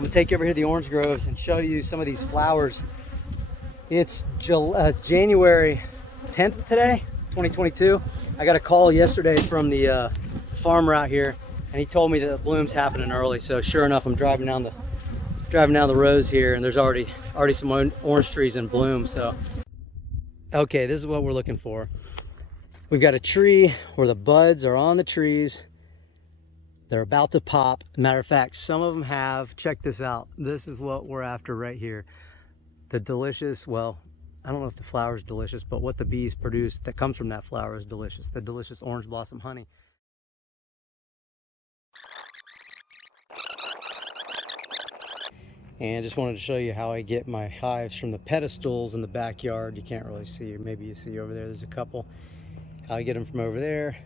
I'm gonna take you over here to the orange groves and show you some of these flowers. It's January 10th today, 2022. I got a call yesterday from the farmer out here, and he told me that the bloom's happening early. So sure enough, I'm driving down the rows here, and there's already some orange trees in bloom. So okay, this is what we're looking for. We've got a tree where the buds are on the trees. They're about to pop. Matter of fact, some of them have. Check this out. This is what we're after right here. The delicious, well, I don't know if the flower is delicious, but what the bees produce that comes from that flower is delicious. The delicious orange blossom honey. And just wanted to show you how I get my hives from the pedestals in the backyard. You can't really see, maybe you see over there, there's a couple. How I get them from over there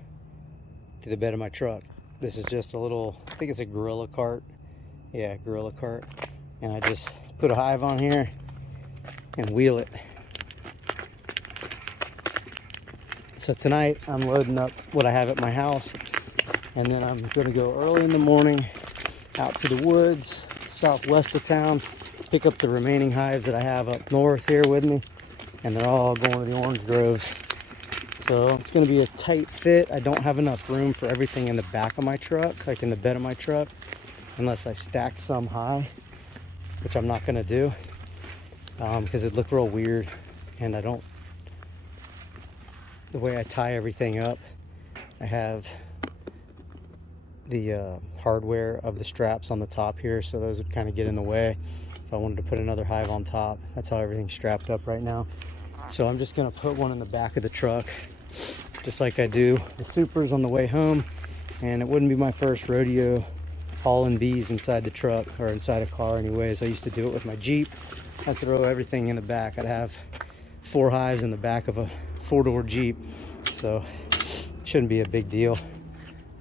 to the bed of my truck. This is just a little, I think it's a gorilla cart. Yeah, gorilla cart. And I just put a hive on here and wheel it. So tonight I'm loading up what I have at my house, and then I'm going to go early in the morning out to the woods southwest of town, pick up the remaining hives that I have up north here with me, and they're all going to the orange groves. So it's going to be a tight fit. I don't have enough room for everything in the back of my truck, like in the bed of my truck, unless I stack some high, which I'm not going to do because it'd look real weird, and the way I tie everything up, I have the hardware of the straps on the top here, so those would kind of get in the way if I wanted to put another hive on top. That's how everything's strapped up right now. So I'm just going to put one in the back of the truck, just like I do the supers on the way home. And it wouldn't be my first rodeo hauling bees inside the truck, or inside a car anyways. I used to do it with my Jeep. I'd throw everything in the back. I'd have 4 hives in the back of a 4-door Jeep, so it shouldn't be a big deal.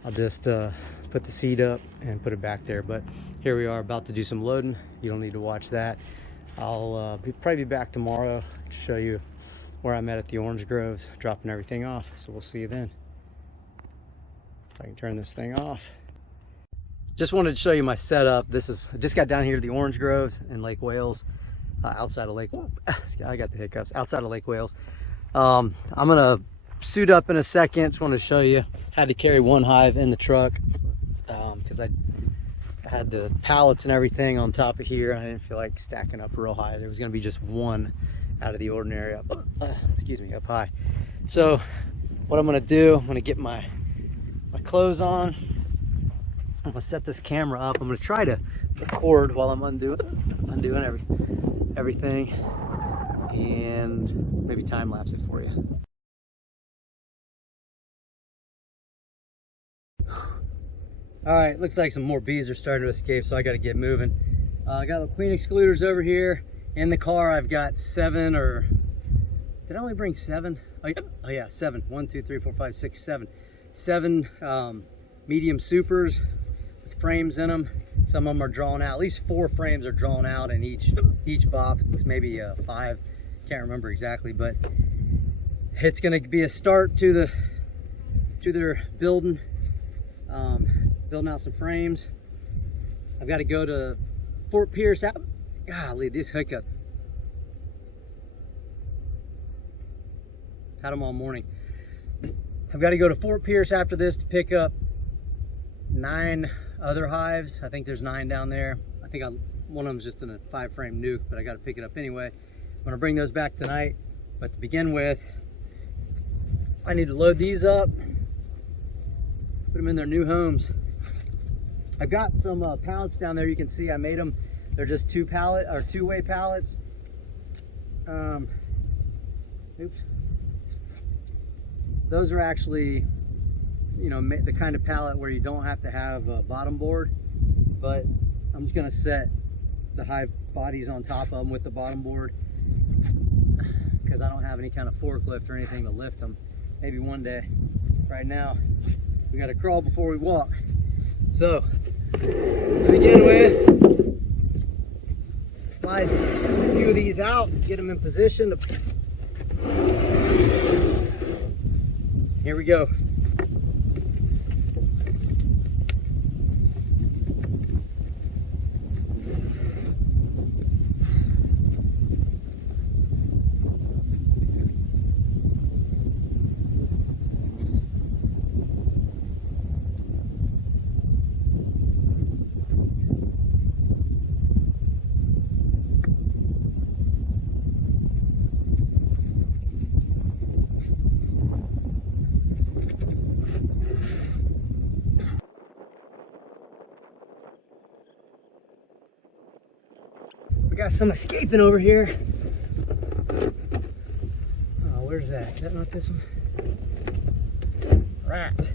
I'll just put the seat up and put it back there. But here we are about to do some loading. You don't need to watch that. I'll probably be back tomorrow to show you where I'm at the orange groves, dropping everything off. So we'll see you then. If I can turn this thing off. Just wanted to show you my setup. I just got down here to the orange groves in Lake Wales, outside of Lake, I got the hiccups, outside of Lake Wales. I'm gonna suit up in a second. Just wanted to show you, had to carry one hive in the truck because I had the pallets and everything on top of here. I didn't feel like stacking up real high. There was going to be just one out of the ordinary up high. So what I'm going to do, I'm going to get my clothes on. I'm going to set this camera up. I'm going to try to record while I'm undoing everything, and maybe time lapse it for you. All right, looks like some more bees are starting to escape, so I got to get moving. I got the queen excluders over here. In the car, I've got 7, or did I only bring 7? Oh yeah, 7. 1, 2, 3, 4, 5, 6, 7. 7 medium supers with frames in them. Some of them are drawn out. At least 4 frames are drawn out in each box. It's maybe 5. Can't remember exactly, but it's going to be a start to their building. Building out some frames. I've got to go to Fort Pierce. Golly, this hiccup. Had them all morning. I've got to go to Fort Pierce after this to pick up 9 other hives. I think there's 9 down there. I think one of them's just in a 5-frame nuke, but I got to pick it up anyway. I'm going to bring those back tonight. But to begin with, I need to load these up, put them in their new homes. I've got some pallets down there. You can see I made them. They're just 2-way pallets. Oops. Those are actually, you know, the kind of pallet where you don't have to have a bottom board. But I'm just gonna set the hive bodies on top of them with the bottom board, because I don't have any kind of forklift or anything to lift them. Maybe one day. Right now, we gotta crawl before we walk. So, to begin with, slide a few of these out, get them in position. Here we go. We got some escaping over here. Oh, where's that? Is that not this one? Rat.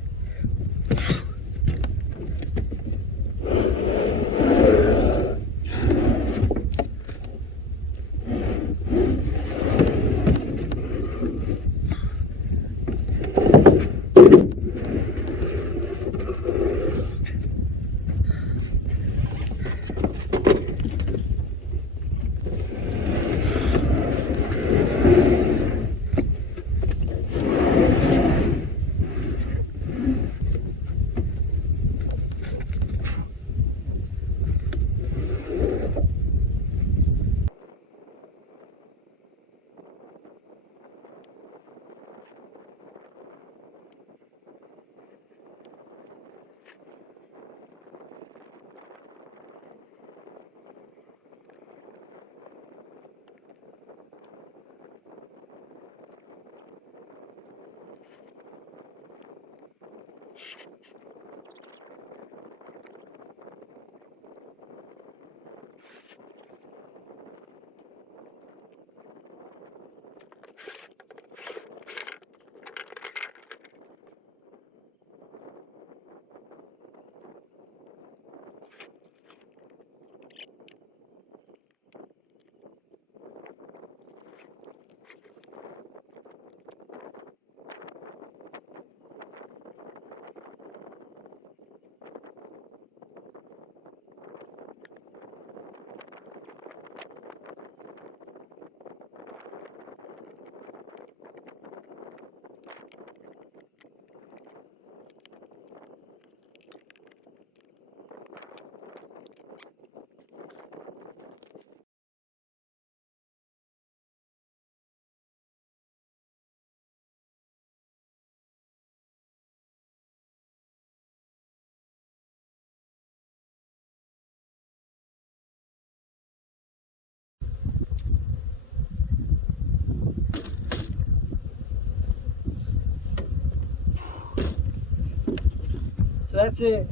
So that's it.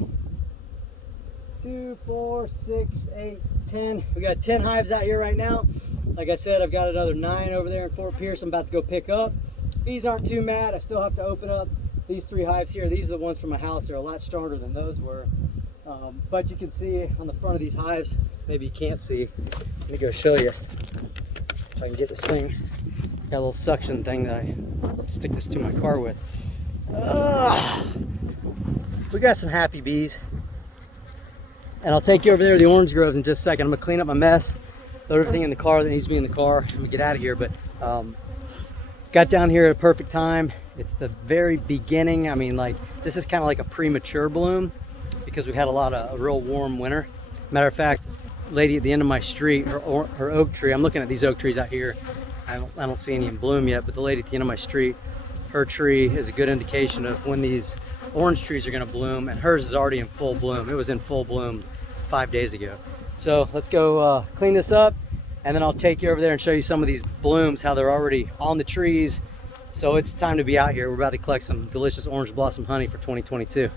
2, 4, 6, 8, 10. We got 10 hives out here right now. Like I said, I've got another 9 over there in Fort Pierce I'm about to go pick up. Bees aren't too mad. I still have to open up these 3 hives here. These are the ones from my house. They're a lot stronger than those were. But you can see on the front of these hives, maybe you can't see. Let me go show you if I can get this thing. Got a little suction thing that I stick this to my car with. We got some happy bees. And I'll take you over there to the orange groves in just a second. I'm gonna clean up my mess, load everything in the car that needs to be in the car, and we get out of here. But got down here at a perfect time. It's the very beginning. I mean, like, this is kind of like a premature bloom because we've had a real warm winter. Matter of fact, lady at the end of my street, her oak tree, I'm looking at these oak trees out here. I don't see any in bloom yet, but the lady at the end of my street, her tree is a good indication of when these orange trees are going to bloom, and hers is already in full bloom. It was in full bloom 5 days ago. So let's go clean this up, and then I'll take you over there and show you some of these blooms, how they're already on the trees. So it's time to be out here. We're about to collect some delicious orange blossom honey for 2022.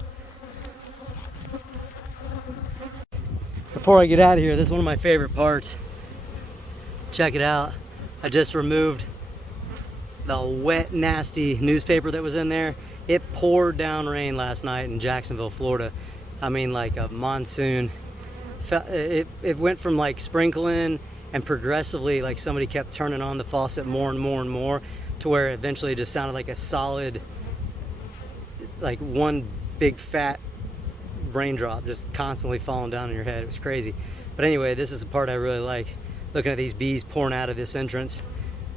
Before I get out of here, this is one of my favorite parts. Check it out. I just removed the wet, nasty newspaper that was in there. It poured down rain last night in Jacksonville, Florida. I mean, like a monsoon. It went from like sprinkling and progressively, like somebody kept turning on the faucet more and more and more, to where eventually it just sounded like a solid, like one big fat raindrop just constantly falling down on your head. It was crazy. But anyway, this is the part I really like. Looking at these bees pouring out of this entrance.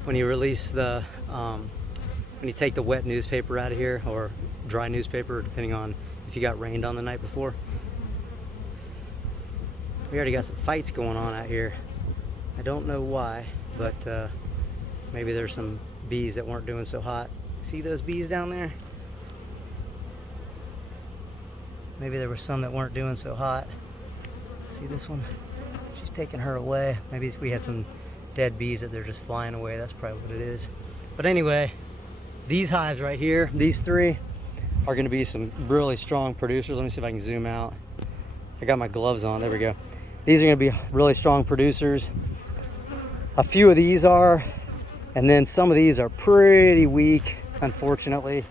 When you release the, when you take the wet newspaper out of here, or dry newspaper, depending on if you got rained on the night before. We already got some fights going on out here. I don't know why, but maybe there's some bees that weren't doing so hot. See those bees down there? Maybe there were some that weren't doing so hot. See this one? She's taking her away. Maybe we had some dead bees that they're just flying away. That's probably what it is. But anyway, these hives right here, these 3 are going to be some really strong producers. Let me see if I can zoom out. I got my gloves on. There we go. These are going to be really strong producers. A few of these are, and then some of these are pretty weak, unfortunately.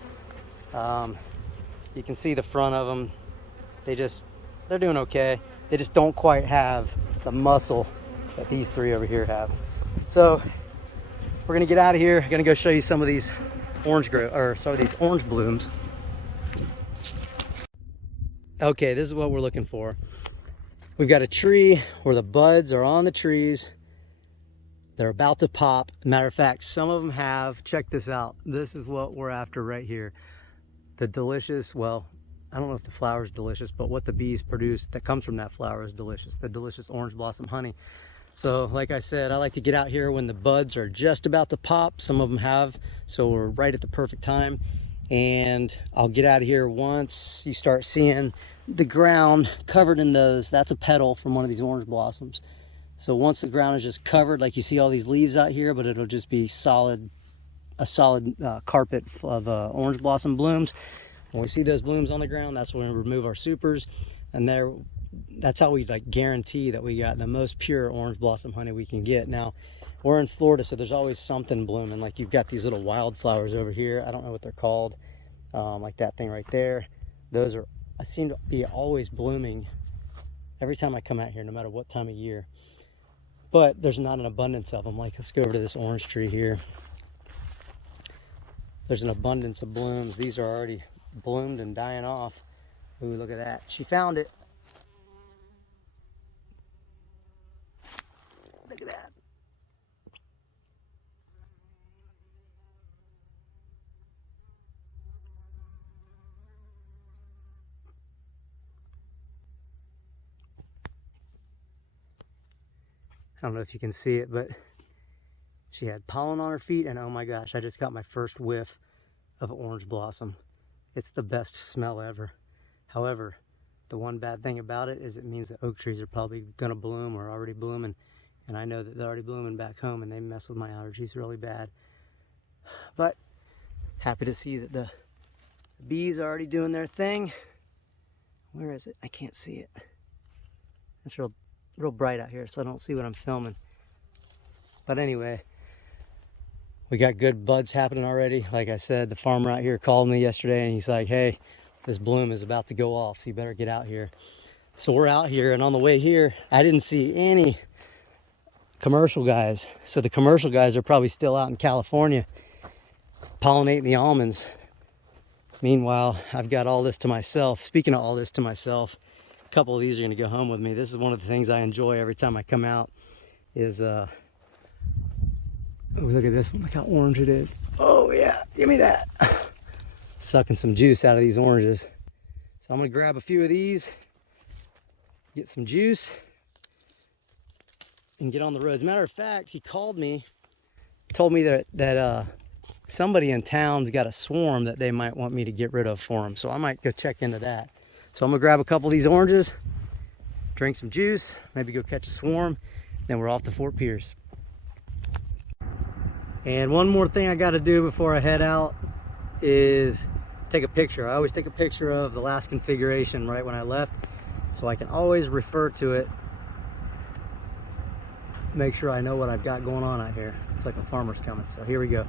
You can see the front of them. They're doing okay. They just don't quite have the muscle that these three over here have. So we're gonna get out of here. I'm gonna go show you some of these orange blooms. Okay, this is what we're looking for. We've got a tree where the buds are on the trees. They're about to pop. Matter of fact, some of them have, check this out. This is what we're after right here. The delicious, well, I don't know if the flower is delicious, but what the bees produce that comes from that flower is delicious. The delicious orange blossom honey. So like I said, I like to get out here when the buds are just about to pop. Some of them have, so we're right at the perfect time. And I'll get out of here once you start seeing the ground covered in those. That's a petal from one of these orange blossoms. So once the ground is just covered, like you see all these leaves out here, but it'll just be a solid carpet of orange blossom blooms. When we see those blooms on the ground, that's when we remove our supers, and that's how we like guarantee that we got the most pure orange blossom honey we can get. Now, we're in Florida, so there's always something blooming. Like you've got these little wildflowers over here. I don't know what they're called, like that thing right there. Those I seem to be always blooming every time I come out here, no matter what time of year. But there's not an abundance of them. Like, let's go over to this orange tree here. There's an abundance of blooms. These are already bloomed and dying off. Ooh, look at that. She found it. Look at that. I don't know if you can see it, but she had pollen on her feet, and oh my gosh, I just got my first whiff of orange blossom. It's the best smell ever. However, the one bad thing about it is it means that oak trees are probably gonna bloom or already blooming, and I know that they're already blooming back home, and they mess with my allergies really bad. But happy to see that the bees are already doing their thing. Where is it? I can't see it. It's real bright out here, so I don't see what I'm filming. But anyway, we got good buds happening already. Like I said, the farmer out here called me yesterday, and he's like, hey, this bloom is about to go off, so you better get out here. So we're out here, and on the way here, I didn't see any commercial guys. So the commercial guys are probably still out in California pollinating the almonds. Meanwhile, I've got all this to myself. Speaking of all this to myself, a couple of these are gonna go home with me. This is one of the things I enjoy every time I come out is, oh, look at this one, look how orange it is. Oh yeah, give me that. Sucking some juice out of these oranges. So I'm gonna grab a few of these, get some juice, and get on the road. As a matter of fact, he called me, told me that somebody in town's got a swarm that they might want me to get rid of for them. So I might go check into that. So I'm gonna grab a couple of these oranges, drink some juice, maybe go catch a swarm, then we're off to Fort Pierce. And one more thing I gotta do before I head out is take a picture. I always take a picture of the last configuration right when I left, so I can always refer to it, make sure I know what I've got going on out here. It's like a farmer's coming, so here we go.